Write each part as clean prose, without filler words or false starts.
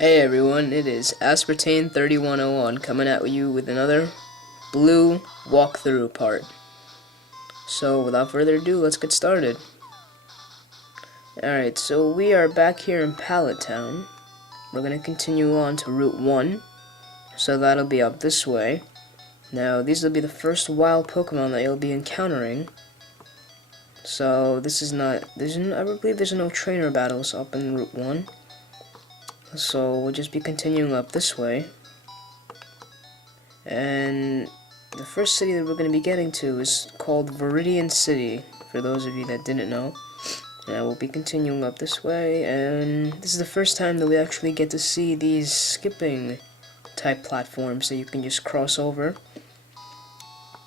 Hey everyone, it is Aspartame 3101 coming at you with another blue walkthrough part. So without further ado, let's get started. Alright, so we are back here in Pallet Town. We're going to continue on to Route 1. So that'll be up this way. Now, these will be the first wild Pokemon that you'll be encountering. So this is not, I believe there's no trainer battles up in Route 1. So we'll just be continuing up this way. And the first city that we're going to be getting to is called Viridian City, for those of you that didn't know. And we'll be continuing up this way, and this is the first time that we actually get to see these skipping type platforms that you can just cross over.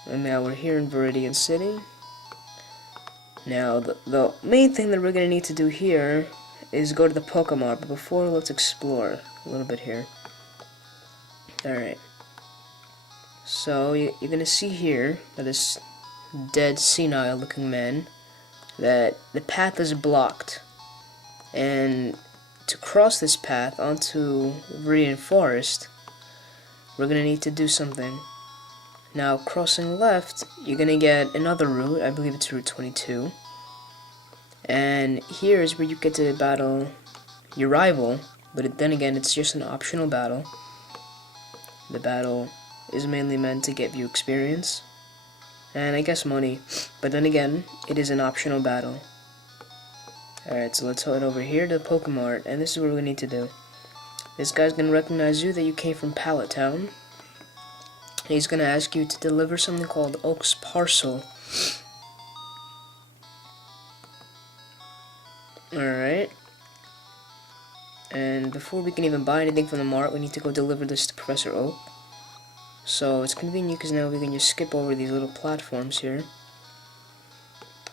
And now we're here in Viridian City. Now the main thing that we're going to need to do here is go to the Pokemon, but before, let's explore a little bit here. Alright. So, you're gonna see here, that this dead, senile looking man, that the path is blocked. And to cross this path onto Viridian Forest, we're gonna need to do something. Now, crossing left, you're gonna get another route, I believe it's Route 22. And here is where you get to battle your rival, but then again, it's just an optional battle. The battle is mainly meant to get you experience, and I guess money, but then again, it is an optional battle. Alright, so let's head over here to Pokemart, and this is what we need to do. This guy's gonna recognize you that you came from Pallet Town. He's gonna ask you to deliver something called Oak's Parcel. Alright. And before we can even buy anything from the mart, we need to go deliver this to Professor Oak. So it's convenient because now we can just skip over these little platforms here.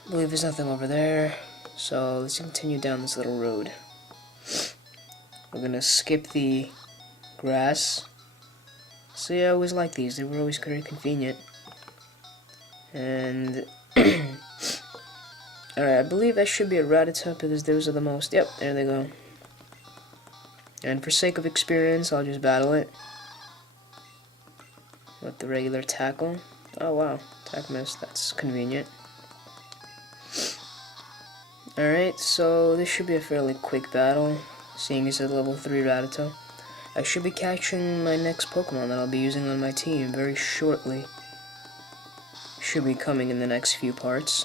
I believe there's nothing over there. So let's continue down this little road. We're gonna skip the grass. So yeah, I always like these. They were always very convenient. And alright, I believe that should be a Rattata because those are the most. Yep, there they go. And for sake of experience, I'll just battle it with the regular tackle. Oh wow, attack miss, that's convenient. Alright, so this should be a fairly quick battle, seeing as it's a level 3 Rattata. I should be catching my next Pokemon that I'll be using on my team very shortly. Should be coming in the next few parts.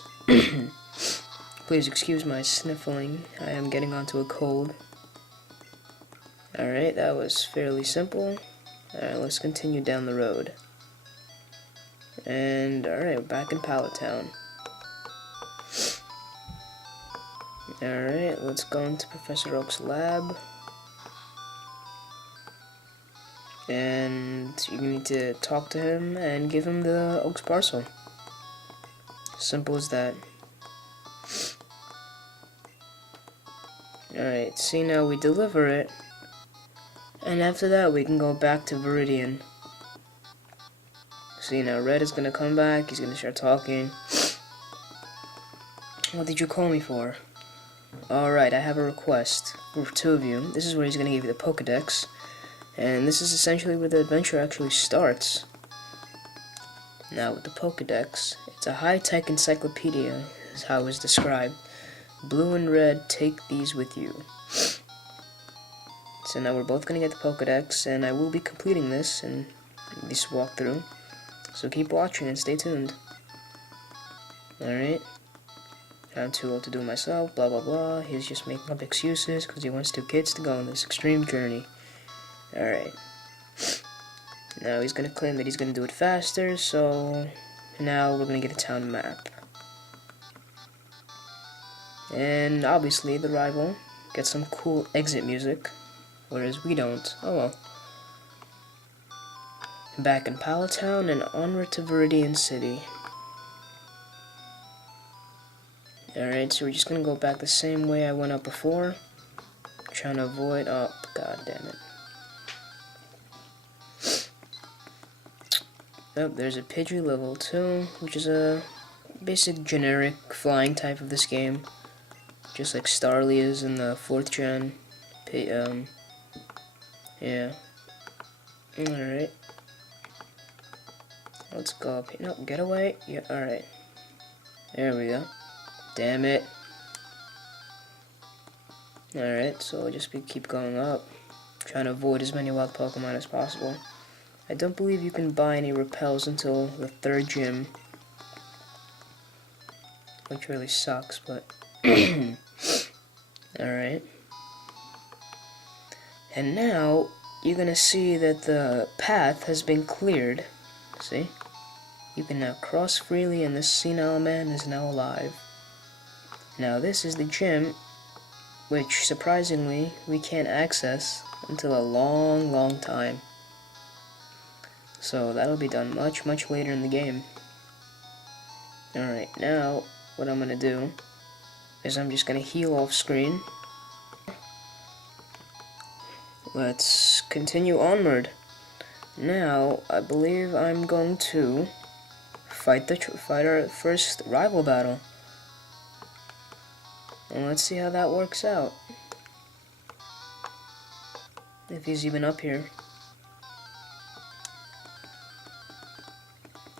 Please excuse my sniffling, I am getting onto a cold. Alright, that was fairly simple. Alright, let's continue down the road. And, alright, we're back in Pallet Town. Alright, let's go into Professor Oak's lab. And you need to talk to him and give him the Oak's Parcel. Simple as that. Alright, see, now we deliver it. And after that, we can go back to Viridian. See, now Red is gonna come back, he's gonna start talking. What did you call me for? Alright, I have a request for two of you. This is where he's gonna give you the Pokedex. And this is essentially where the adventure actually starts. Now, with the Pokedex, it's a high-tech encyclopedia, is how it was described. Blue and Red, take these with you. So now we're both going to get the Pokedex, and I will be completing this in this walkthrough. So keep watching and stay tuned. Alright. I'm too old to do it myself, blah blah blah. He's just making up excuses because he wants two kids to go on this extreme journey. Alright. Now he's going to claim that he's going to do it faster, so now we're going to get a town map. And obviously the rival gets some cool exit music, whereas we don't. Oh well. Back in Pallet Town and onward to Viridian City. Alright, so we're just gonna go back the same way I went up before. Trying to avoid, oh god damn it. Oh, there's a Pidgey level 2, which is a basic generic flying type of this game. Just like Starly is in the 4th gen Yeah. Alright. Let's go up here. No, get away. Yeah, alright. There we go. Damn it. Alright, so we'll just keep going up. Trying to avoid as many wild Pokemon as possible. I don't believe you can buy any repels until the 3rd gym. Which really sucks, but... Alright. And now, you're gonna see that the path has been cleared. See? You can now cross freely and this senile man is now alive. Now this is the gym, which surprisingly we can't access until a long, long time. So that'll be done much, much later in the game. Alright, now what I'm gonna do is I'm just gonna heal off screen. Let's continue onward. Now, I believe I'm going to fight our first rival battle. And let's see how that works out. If he's even up here.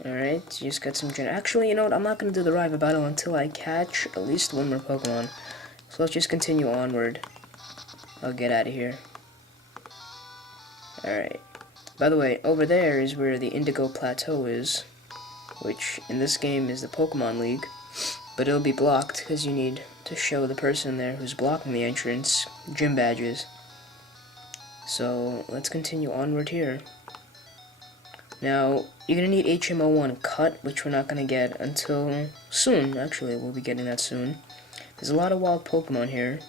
Alright, just got some actually, you know what, I'm not going to do the rival battle until I catch at least one more Pokemon. So let's just continue onward. I'll get out of here. Alright. By the way, over there is where the Indigo Plateau is, which in this game is the Pokemon League, but it'll be blocked because you need to show the person there who's blocking the entrance gym badges. So let's continue onward here. Now, you're going to need HMO1 Cut, which we're not going to get until soon. Actually, we'll be getting that soon. There's a lot of wild Pokemon here,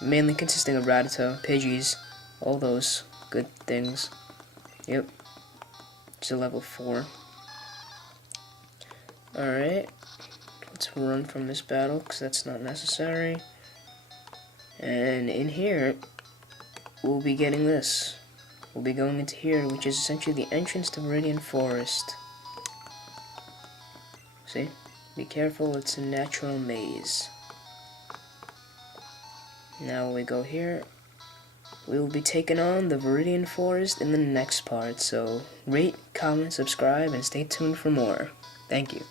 mainly consisting of Rattata, Pidgeys, all those good things. Yep. It's a level 4. Alright. Let's run from this battle, because that's not necessary. And in here, we'll be getting this. We'll be going into here, which is essentially the entrance to Viridian Forest. See? Be careful, it's a natural maze. Now we go here. We will be taking on the Viridian Forest in the next part, so rate, comment, subscribe, and stay tuned for more. Thank you.